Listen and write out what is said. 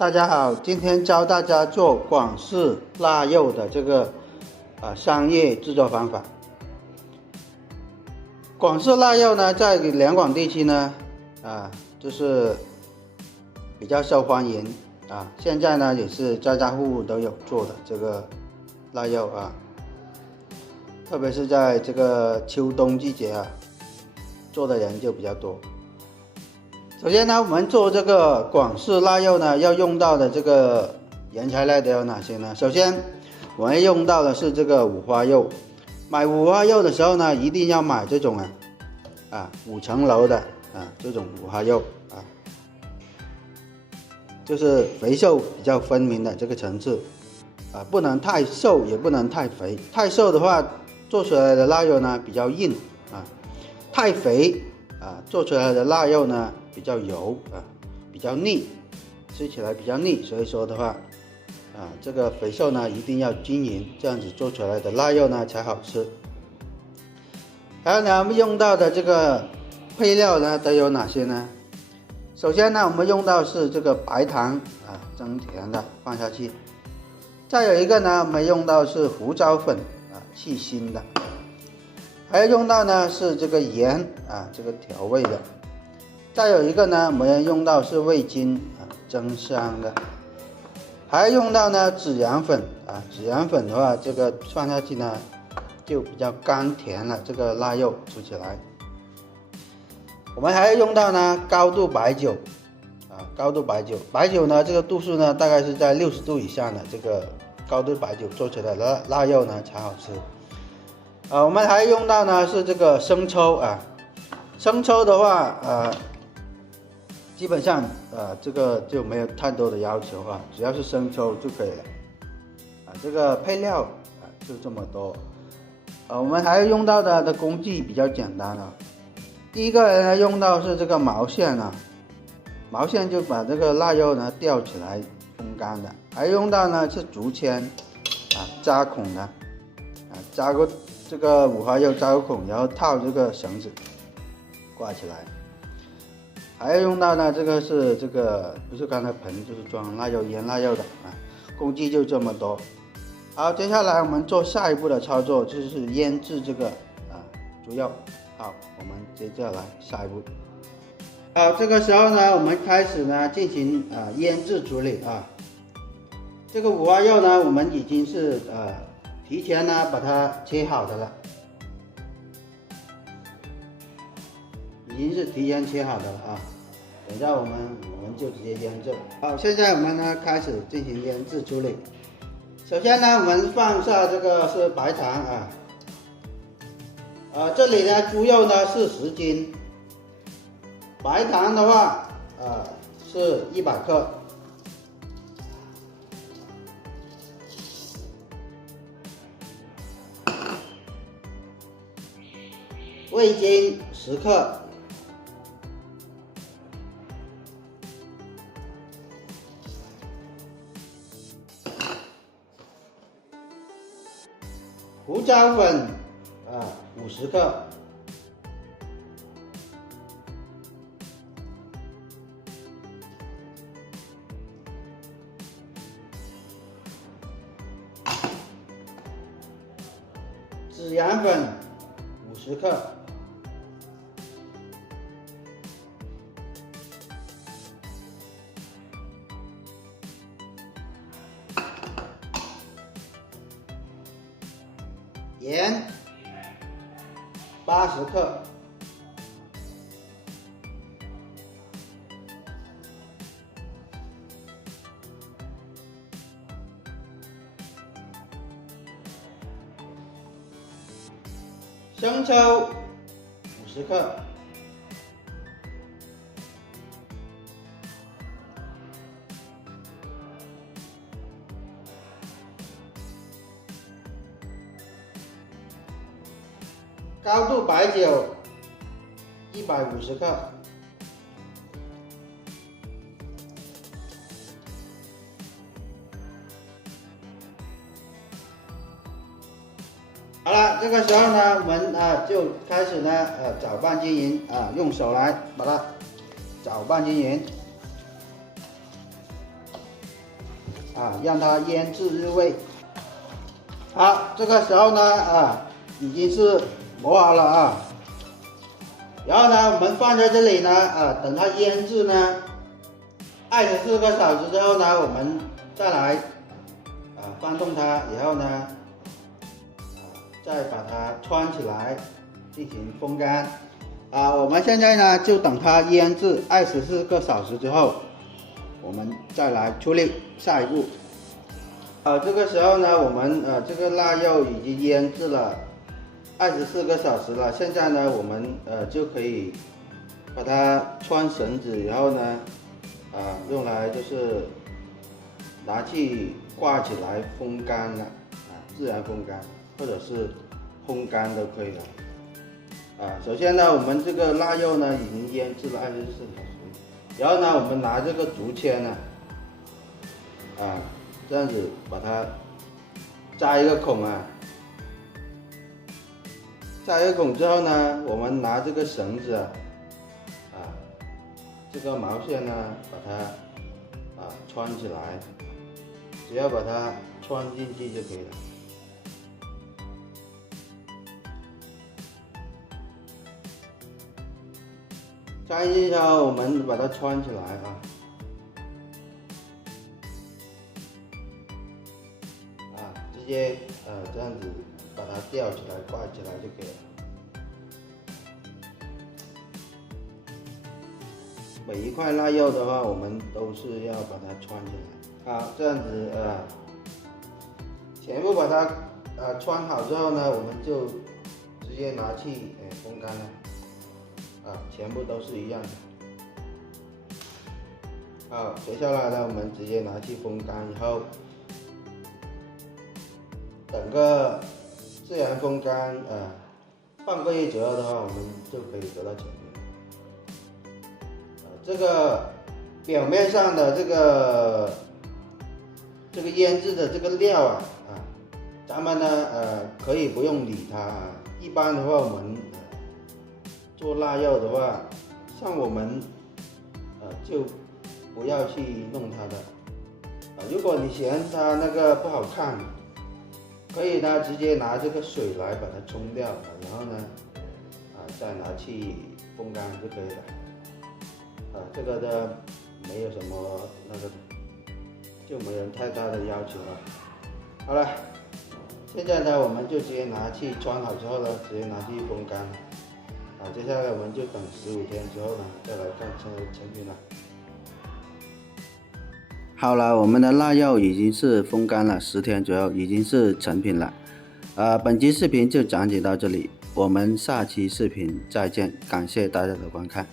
大家好，今天教大家做广式腊肉的这个商业制作方法。广式腊肉呢，在两广地区呢，就是比较受欢迎啊。现在呢，也是家家户户都有做的这个腊肉啊，特别是在这个秋冬季节做的人就比较多。首先呢，我们做这个广式腊肉呢，要用到的这个原材料都有哪些呢？首先，我们用到的是这个五花肉。买五花肉的时候呢，一定要买这种5层楼的这种五花肉就是肥瘦比较分明的这个层次不能太瘦，也不能太肥。太瘦的话，做出来的腊肉呢比较硬太肥做出来的腊肉呢比较油比较腻，吃起来比较腻。所以说的话这个肥瘦呢一定要均匀，这样子做出来的腊肉呢才好吃。还有呢，我们用到的这个配料呢都有哪些呢？首先呢，我们用到是这个白糖增甜的放下去。再有一个呢，我们用到是胡椒粉去腥的。还要用到呢是这个盐这个调味的。再有一个呢，我们用到是味精增香的。还要用到呢孜然粉孜然粉的话，这个放下去呢就比较甘甜了，这个腊肉吃起来。我们还要用到呢高度白酒高度白酒。白酒呢这个度数呢大概是在60度以上的这个高度白酒做出来的腊肉呢才好吃。我们还用到呢是这个生抽生抽的话基本上这个就没有太多的要求只要是生抽就可以了这个配料就这么多。我们还用到的工具比较简单第一个呢用到是这个毛线毛线就把这个腊肉呢吊起来风干的。还用到呢是竹签扎孔的扎过这个五花肉扎个孔，然后套这个绳子挂起来。还要用到呢这个是这个不是刚才盆，就是装腊肉腌腊肉的工具就这么多。好，接下来我们做下一步的操作，就是腌制这个猪肉。好，我们接下来下一步。好，这个时候呢，我们开始呢进行腌制处理这个五花肉呢，我们已经是提前呢把它切好的了，已经是提前切好的了等一下我们就直接腌制。好，现在我们呢开始进行腌制处理。首先呢，我们放下这个是白糖这里呢猪肉呢是10斤，白糖的话是100克。味精10克，胡椒粉50克，孜然粉50克。盐80克，生抽50克，高度白酒150克，好了，这个时候呢，我们就开始呢搅拌均匀用手来把它搅拌均匀。让它腌制入味。好，这个时候呢已经是磨好了然后呢我们放在这里呢等它腌制呢24个小时之后呢，我们再来翻动它，然后呢再把它穿起来进行风干。我们现在呢就等它腌制24个小时之后，我们再来处理下一步。这个时候呢，我们这个腊肉已经腌制了24个小时了。现在呢，我们就可以把它穿绳子，然后呢，用来就是拿去挂起来风干了，自然风干或者是烘干都可以了。首先呢，我们这个腊肉呢已经腌制了24小时，然后呢，我们拿这个竹签呢，这样子把它扎一个孔扎一个孔之后呢，我们拿这个绳子这个毛线呢，把它穿起来，只要把它穿进去就可以了。穿进去之后，我们把它穿起来直接这样子把它吊起来挂起来就可以了。每一块腊肉的话，我们都是要把它穿起来。好，这样子全部把它穿好之后呢，我们就直接拿去风干了。全部都是一样的。好，接下来呢，我们直接拿去风干以后，等个自然风干半个月左右的话，我们就可以得到成品。这个表面上的这个腌制的这个料咱们呢可以不用理它。一般的话，我们做腊肉的话，像我们就不要去弄它的。如果你嫌它那个不好看，可以呢直接拿这个水来把它冲掉，然后呢再拿去风干就可以了。这个呢没有什么那个，就没有太大的要求了。好了，现在呢我们就直接拿去穿好之后呢，直接拿去风干。接下来我们就等15天之后呢，再来看成品了。好了，我们的腊肉已经是风干了10天左右，已经是成品了。本期视频就讲解到这里，我们下期视频再见，感谢大家的观看。